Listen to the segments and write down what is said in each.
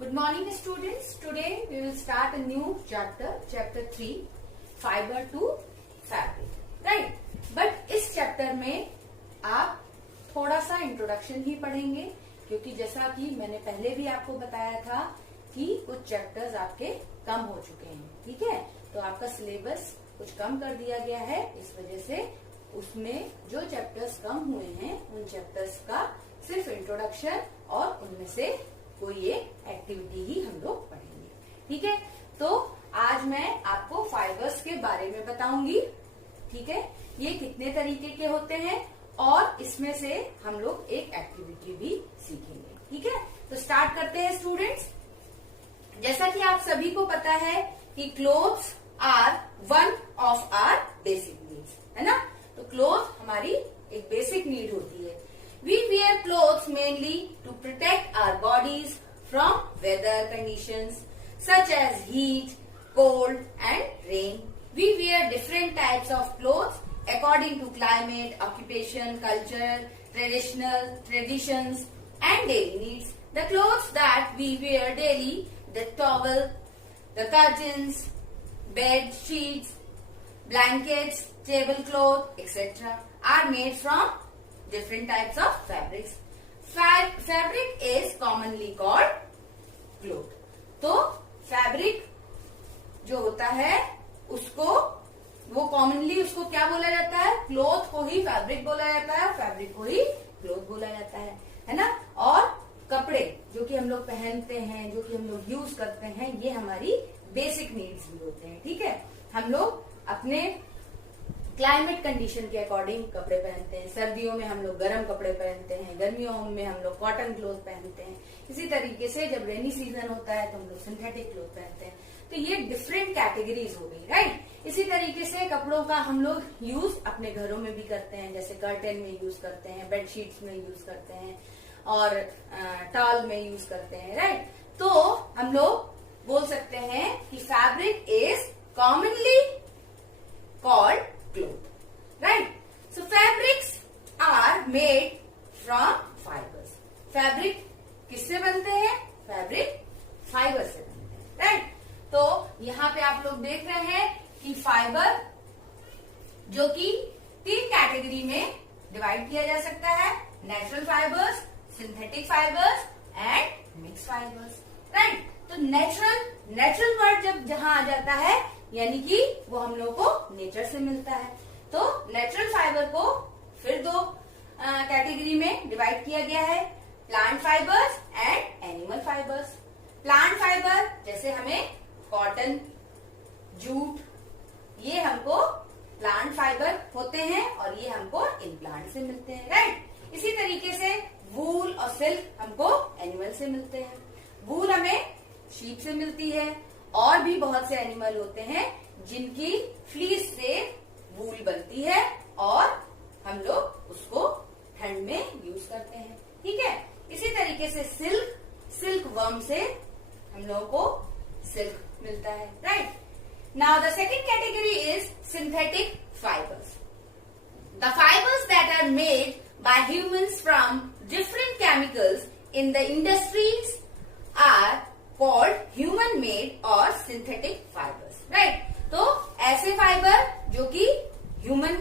Good morning students. Today we will start a new chapter, chapter 3, fiber to fabric. Right? But इस chapter में आप थोड़ा सा introduction ही पढ़ेंगे, क्योंकि जैसा कि मैंने पहले भी आपको बताया था कि कुछ चैप्टर्स आपके कम हो चुके हैं. ठीक है, तो आपका सिलेबस कुछ कम कर दिया गया है. इस वजह से उसमें जो चैप्टर्स कम हुए हैं उन चैप्टर्स का सिर्फ इंट्रोडक्शन और उनमें से कोई एक एक्टिविटी ही हम लोग पढ़ेंगे. ठीक है, तो आज मैं आपको फाइबर्स के बारे में बताऊंगी. ठीक है, ये कितने तरीके के होते हैं और इसमें से हम लोग एक एक्टिविटी भी सीखेंगे. ठीक है, तो स्टार्ट करते हैं स्टूडेंट्स. जैसा कि आप सभी को पता है कि clothes are one of our basic needs, है ना. तो क्लोथ हमारी एक बेसिक नीड होती है. We wear clothes mainly to protect our bodies from weather conditions such as heat, cold and rain. We wear different types of clothes according to climate, occupation, culture, traditions and daily needs. The clothes that we wear daily, the towel, the curtains, bed sheets, blankets, tablecloth, etc. are made from different types of fabrics. Fabric is commonly called cloth. तो fabric जो होता है उसको वो commonly उसको क्या बोला जाता है? क्लोथ को ही फैब्रिक बोला जाता है, फैब्रिक को ही क्लोथ बोला जाता है ना. और कपड़े जो कि हम लोग पहनते हैं, जो कि हम लोग यूज करते हैं, ये हमारी बेसिक नीड्स भी होते हैं. ठीक है, हम लोग अपने क्लाइमेट कंडीशन के अकॉर्डिंग कपड़े पहनते हैं. सर्दियों में हम लोग गर्म कपड़े पहनते हैं, गर्मियों में हम लोग कॉटन क्लोथ पहनते हैं. इसी तरीके से जब रेनी सीजन होता है तो हम लोग सिंथेटिक क्लोथ पहनते हैं. तो ये डिफरेंट कैटेगरीज हो गई. राइट, इसी तरीके से कपड़ों का हम लोग यूज अपने घरों में भी करते हैं. जैसे कर्टेन में यूज करते हैं, बेडशीट्स में यूज करते हैं और टॉल में यूज करते हैं. राइट, तो हम लोग बोल सकते हैं कि fabric is commonly called cloth. Right? So fabrics are made from fibers. Fabric किससे बनते हैं? Fabric फाइबर से बनते हैं. Right? तो यहाँ पे आप लोग देख रहे हैं कि फाइबर जो कि 3 कैटेगरी में डिवाइड किया जा सकता है: natural fibres, synthetic fibres and mix fibres. Right, तो नेचुरल वर्ड जब जहां आ जाता है यानी कि वो हम लोग को नेचर से मिलता है. तो नेचुरल फाइबर को फिर 2 कैटेगरी में डिवाइड किया गया है: plant fibres and animal fibres. Plant fibre जैसे हमें कॉटन, जूट, ये हमको प्लांट फाइबर होते हैं और ये हमको इन प्लांट से मिलते हैं. राइट, इसी तरीके से वूल और सिल्क हमको एनिमल से मिलते हैं. वूल हमें शीप से मिलती है और भी बहुत से एनिमल होते हैं जिनकी फ्लीस से वूल बनती है और हम लोग उसको ठंड में यूज करते हैं. ठीक है, इसी तरीके से सिल्क वर्म से हम लोगों को सिल्क मिलता है. Right, now the second category is synthetic fibres. The fibres that are made by humans from different chemicals in the industries are called human made और सिंथेटिक फाइबर्स. राइट, तो ऐसे fibre जो कि ह्यूमन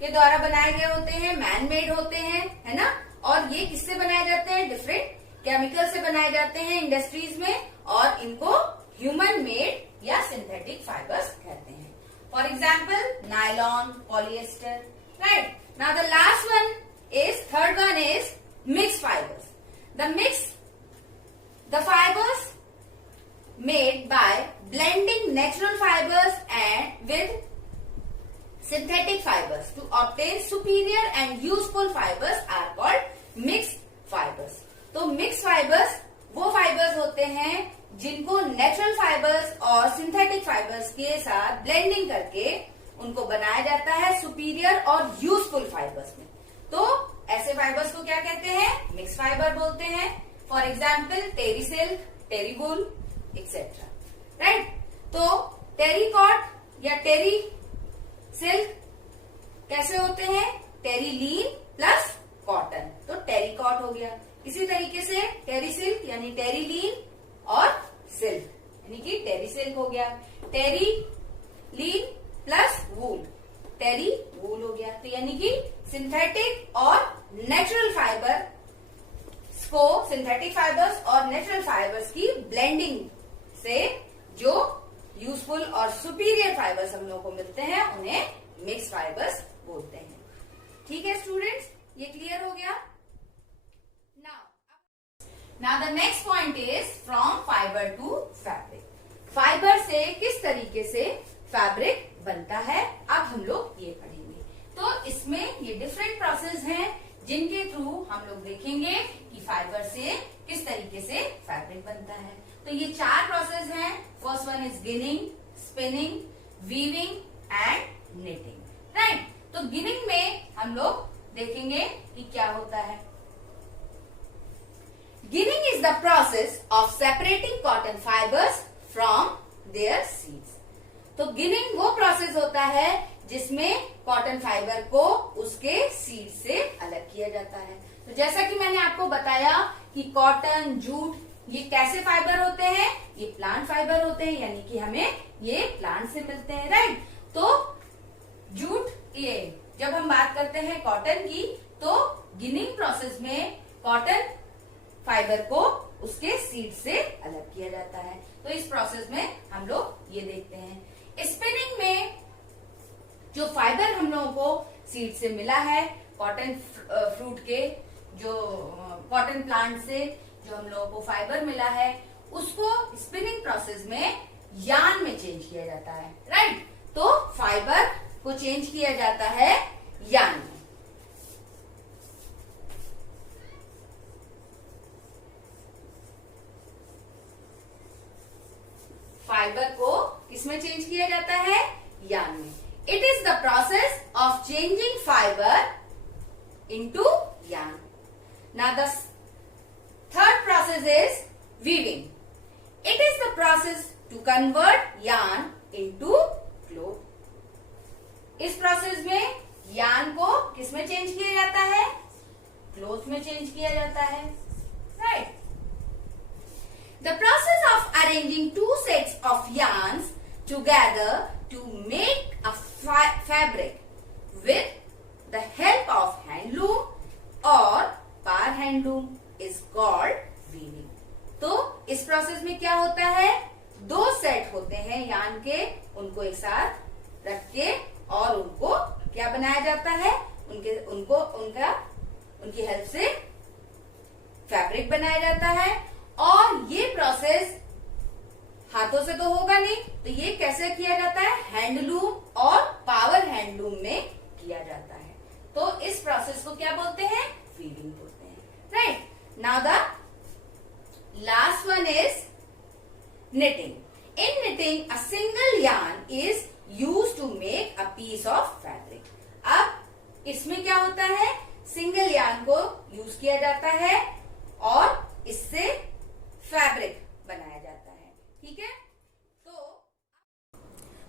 के द्वारा बनाए गए होते हैं, मैन मेड होते हैं, है ना. और ये किससे बनाए जाते हैं? डिफरेंट केमिकल से बनाए जाते हैं इंडस्ट्रीज में, और इनको ह्यूमन मेड या सिंथेटिक फाइबर्स कहते हैं. For example nylon, polyester. Right, now the last one is third one is mix fibres. The fibers made by blending natural fibers and with synthetic fibers to obtain superior and useful fibers are called mixed fibers. तो mixed fibers वो fibers होते हैं जिनको natural fibers और synthetic fibers के साथ blending करके उनको बनाया जाता है superior और useful fibers में. तो ऐसे fibers को क्या कहते हैं? mixed fiber बोलते हैं. For example terry silk, terry wool etcetera. Right, तो टेरिकॉट या टेरी सिल्क कैसे होते हैं? टेरी लीन प्लस कॉटन, तो टेरिकॉट हो गया. इसी तरीके से टेरी सिल्क यानी टेरी लीन और सिल्क, यानी कि टेरी सिल्क हो गया। टेरी लीन प्लस वूल, टेरी वूल हो गया। तो यानी कि सिंथेटिक और नेचुरल फाइबर को, सिंथेटिक फाइबर्स और नेचुरल फाइबर्स की ब्लेंडिंग से जो यूजफुल और सुपीरियर फाइबर्स हम लोगों को मिलते हैं उन्हें मिक्स फाइबर्स बोलते हैं। ठीक है स्टूडेंट्स, ये क्लियर हो गया। Now the next point is from fibre to fabric. Fibre से किस तरीके से फैब्रिक बनता है अब हम लोग ये पढ़ेंगे। तो इसमें ये डिफरेंट प्रोसेस हैं जिनके थ्रू हम लोग देखेंगे कि फाइबर से किस तरीके से फैब्रिक बनता है। तो ये 4 प्रोसेस हैं। First one is ginning, spinning, weaving and knitting. Right, तो गिनिंग में हम लोग देखेंगे कि क्या होता है। Ginning is the process of separating cotton fibres from their seeds. तो गिनिंग वो प्रोसेस होता है जिसमें कॉटन फाइबर को उसके सीड से अलग किया जाता है। तो जैसा कि मैंने आपको बताया कि कॉटन, जूट ये कैसे फाइबर होते हैं, ये प्लांट फाइबर होते हैं, यानी कि हमें ये प्लांट से मिलते हैं। राइट, तो जूट, ये जब हम बात करते हैं कॉटन की, तो गिनिंग प्रोसेस में कॉटन फाइबर को उसके सीड से अलग किया जाता है। तो इस प्रोसेस में हम लोग ये देखते हैं। स्पिनिंग में जो फाइबर हम लोगों को सीड से मिला है, कॉटन फ्रूट के, जो कॉटन प्लांट से जो हम लोगों को फाइबर मिला है, उसको स्पिनिंग प्रोसेस में यार्न में चेंज किया जाता है। राइट, तो फाइबर को चेंज किया जाता है यार्न में। फाइबर को किसमें चेंज किया जाता है? यार्न में। It is the process of changing fibre into yarn. Now the third process is weaving. It is the process to convert yarn into cloth. इस प्रोसेस में यार्न को किसमें चेंज किया जाता है? क्लोथ में चेंज किया जाता है. Right. The process of arranging two sets of yarns together to make a fabric with the help of handloom or power handloom is called weaving. तो इस प्रोसेस में क्या होता है? 2 सेट होते हैं यार्न के, उनको एक साथ रख के और उनको क्या बनाया जाता है? उनकी हेल्प से फैब्रिक बनाया जाता है. और ये प्रोसेस हाथों से तो होगा नहीं, तो ये कैसे किया जाता है? हैंडलूम और पावर हैंडलूम में किया जाता है. तो इस प्रोसेस को क्या बोलते हैं? वीविंग बोलते हैं. Right. Now the last one is knitting. In knitting, a single yarn is used to make a piece of fabric. अब इसमें क्या होता है? सिंगल यार्न को यूज किया जाता है और इससे फैब्रिक बनाया जाता है. ठीक है.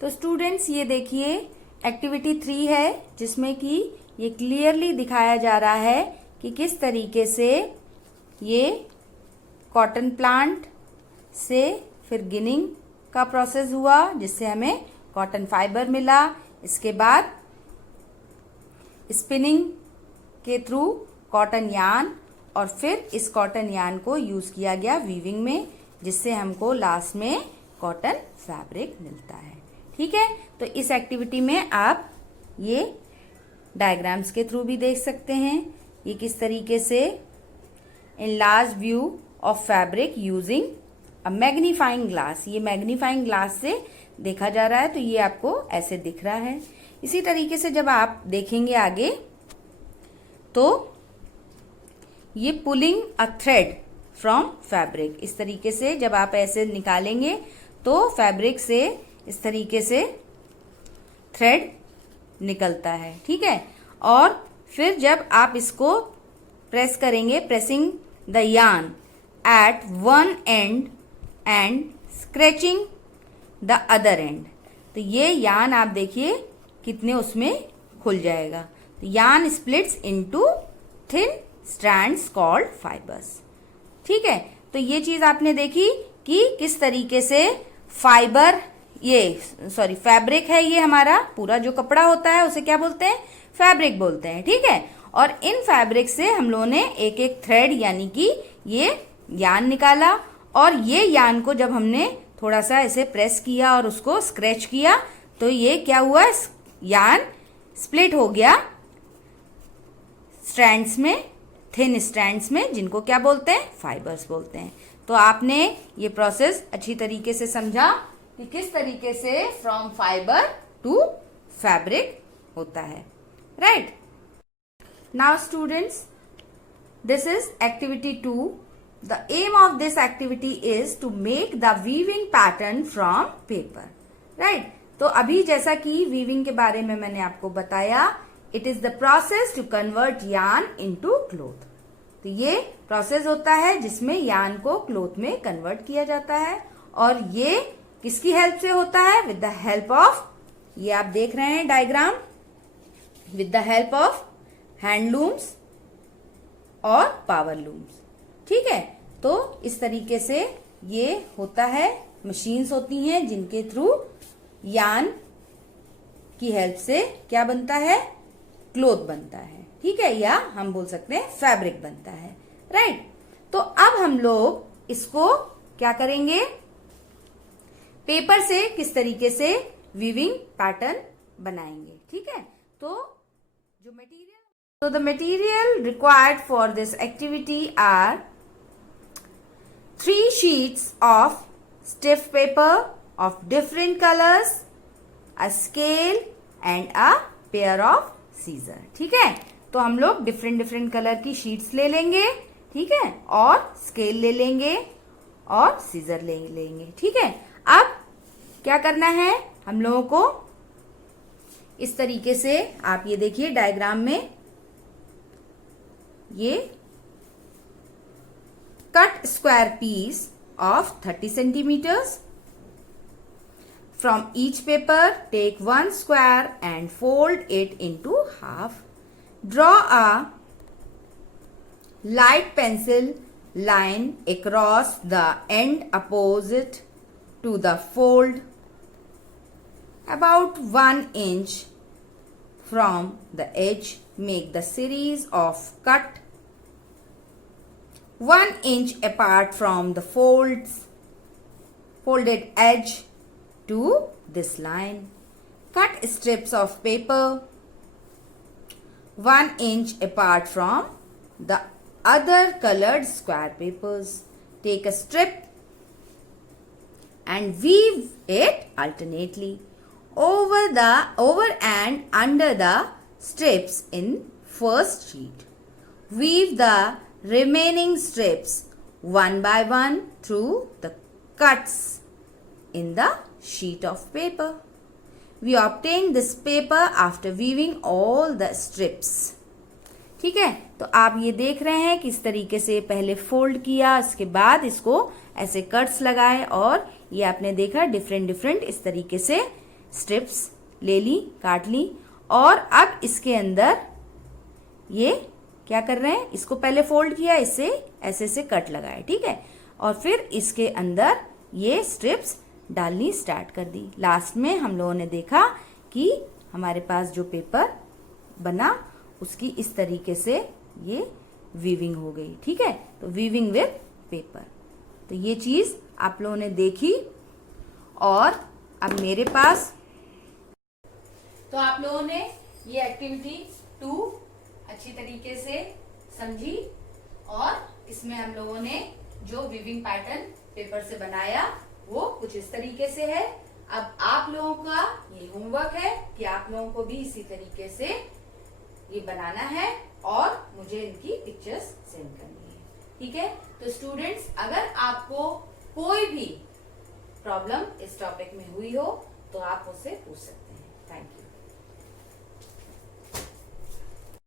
तो स्टूडेंट्स ये देखिए एक्टिविटी 3 है, जिसमें कि ये क्लियरली दिखाया जा रहा है कि किस तरीके से ये कॉटन प्लांट से फिर गिनिंग का प्रोसेस हुआ, जिससे हमें कॉटन फाइबर मिला. इसके बाद स्पिनिंग के थ्रू कॉटन यार्न, और फिर इस कॉटन यार्न को यूज़ किया गया वीविंग में, जिससे हमको लास्ट में कॉटन फैब्रिक मिलता है. ठीक है. तो इस एक्टिविटी में आप ये डायग्राम्स के थ्रू भी देख सकते हैं ये किस तरीके से enlarge view of fabric using a magnifying glass. ये मैग्नीफाइंग ग्लास से देखा जा रहा है, तो ये आपको ऐसे दिख रहा है. इसी तरीके से जब आप देखेंगे आगे, तो ये pulling a thread from fabric, इस तरीके से जब आप ऐसे निकालेंगे तो फैब्रिक से इस तरीके से थ्रेड निकलता है. ठीक है. और फिर जब आप इसको प्रेस करेंगे, pressing the yarn at one end and scratching the other end, तो ये यार्न आप देखिए कितने उसमें खुल जाएगा. तो yarn splits into thin strands called fibers. ठीक है. तो ये चीज आपने देखी कि किस तरीके से फाइबर, फैब्रिक है, ये हमारा पूरा जो कपड़ा होता है उसे क्या बोलते हैं, फैब्रिक बोलते हैं, ठीक है। और इन फैब्रिक से हम लोगों ने एक एक थ्रेड यानी कि ये यान निकाला, और ये यान को जब हमने थोड़ा सा ऐसे प्रेस किया और उसको स्क्रैच किया तो ये क्या हुआ, यान स्प्लिट हो गया स्ट्रैंड्स में, थिन स्ट्रैंड्स में, जिनको क्या बोलते हैं, फाइबर्स बोलते हैं। तो आपने ये प्रोसेस अच्छी तरीके से समझा कि किस तरीके से फ्रॉम फाइबर टू फैब्रिक होता है, right. Now students, this is activity 2. The aim of this activity is to make the weaving pattern from paper, right? तो अभी जैसा कि weaving के बारे में मैंने आपको बताया, it is the process to convert yarn into cloth. तो ये प्रोसेस होता है जिसमें यार्न को क्लोथ में कन्वर्ट किया जाता है, और ये किसकी हेल्प से होता है, विद द हेल्प ऑफ, ये आप देख रहे हैं diagram, with the help of handlooms और पावर लूम्स, ठीक है। तो इस तरीके से ये होता है, मशीन्स होती हैं जिनके थ्रू यार्न की हेल्प से क्या बनता है, क्लोथ बनता है, ठीक है, या हम बोल सकते हैं फैब्रिक बनता है, राइट। तो अब हम लोग इसको क्या करेंगे, पेपर से किस तरीके से वीविंग पैटर्न बनाएंगे, ठीक है। तो जो material, so the material required for this activity are 3 sheets of stiff paper of different colors, a scale and a pair of scissor, ठीक है। तो हम लोग डिफरेंट कलर की शीट्स ले लेंगे, ठीक है, और स्केल ले लेंगे और सीजर ले लेंगे, ठीक है। अब क्या करना है हम लोगों को, इस तरीके से आप ये देखिए डायग्राम में, ये cut square piece of 30 centimetres from each paper, take 1 square and fold it into half, draw a light pencil line across the end opposite to the fold about 1 inch from the edge. Make the series of cut 1 inch apart from the folded edge to this line. Cut strips of paper 1 inch apart from the other colored square papers. Take a strip and weave it alternately over and under the strips in first sheet. Weave the remaining strips one by one through the cuts in the sheet of paper. We obtain this paper after weaving all the strips. ठीक है, तो आप ये देख रहे हैं किस तरीके से पहले फोल्ड किया, इसके बाद इसको ऐसे कट्स लगाए और ये आपने देखा डिफरेंट इस तरीके से स्ट्रिप्स ले ली, काट ली। और अब इसके अंदर ये क्या कर रहे हैं, इसको पहले फोल्ड किया, इससे ऐसे से कट लगाए, ठीक है, और फिर इसके अंदर ये स्ट्रिप्स डालनी स्टार्ट कर दी। लास्ट में हम लोगों ने देखा कि हमारे पास जो पेपर बना उसकी इस तरीके से ये वीविंग हो गई, ठीक है, तो वीविंग विद पेपर। तो ये चीज आप लोगों ने देखी और अब मेरे पास, तो आप लोगों ने ये एक्टिविटी 2 अच्छी तरीके से समझी और इसमें हम लोगों ने जो वीविंग पैटर्न पेपर से बनाया वो कुछ इस तरीके से है। अब आप लोगों का ये होमवर्क है कि आप लोगों को भी इसी तरीके से ये बनाना है और मुझे इनकी पिक्चर्स सेंड करनी है, ठीक है। तो स्टूडेंट्स, अगर आपको कोई भी प्रॉब्लम इस टॉपिक में हुई हो तो आप मुझसे पूछ सकते हैं। Thank you.